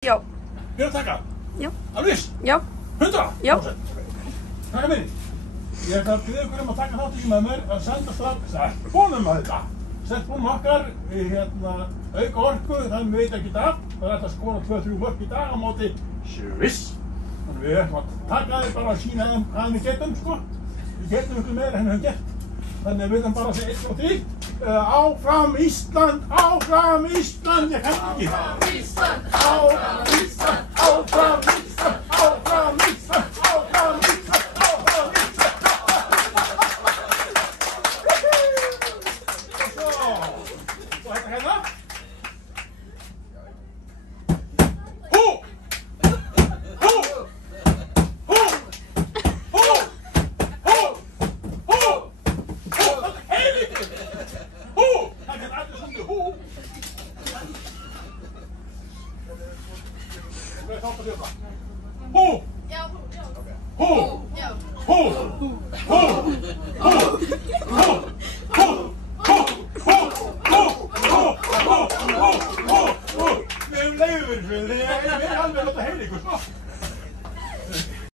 Já. Byrja að taka? Já. Alveg viss? Já. 100%? Já. Taka minni. Ég ætla að byrja ykkur að taka þátt í með mér að senda stelpunum að þetta. Stelpunum okkar auka orku, þannig við veit ekki af. Það ætla að skora 2-3 mörk í dag á móti Sviss. Þannig við ætlum að taka þið bara að sýna þeim hvað við getum, sko. Við getum ykkur meira en við höfum gert. Þannig við ætlum bara að segja 1 og 3. Áfram Ísland, áfram Ísland, ég kann ekki. Áfram Ísland, Áfram Ísland, áfram Ísland, áfram Ísland, áfram Ísland, áfram Ísland. Og svo þetta hérna. Hú! Hú! Hú! Hú! Hú! Hú! Hú! Helviti! Hú! Það er allir sundu hú! Við þáttum við það. Hú! Já, já. Hú! Já. Hú! Hú! Hú! Hú! Hú! Hú! Hú! Hú! Hú! Hú! Við hefum leiður fyrir því, við erum alveg að láta heyra ykkur, sko.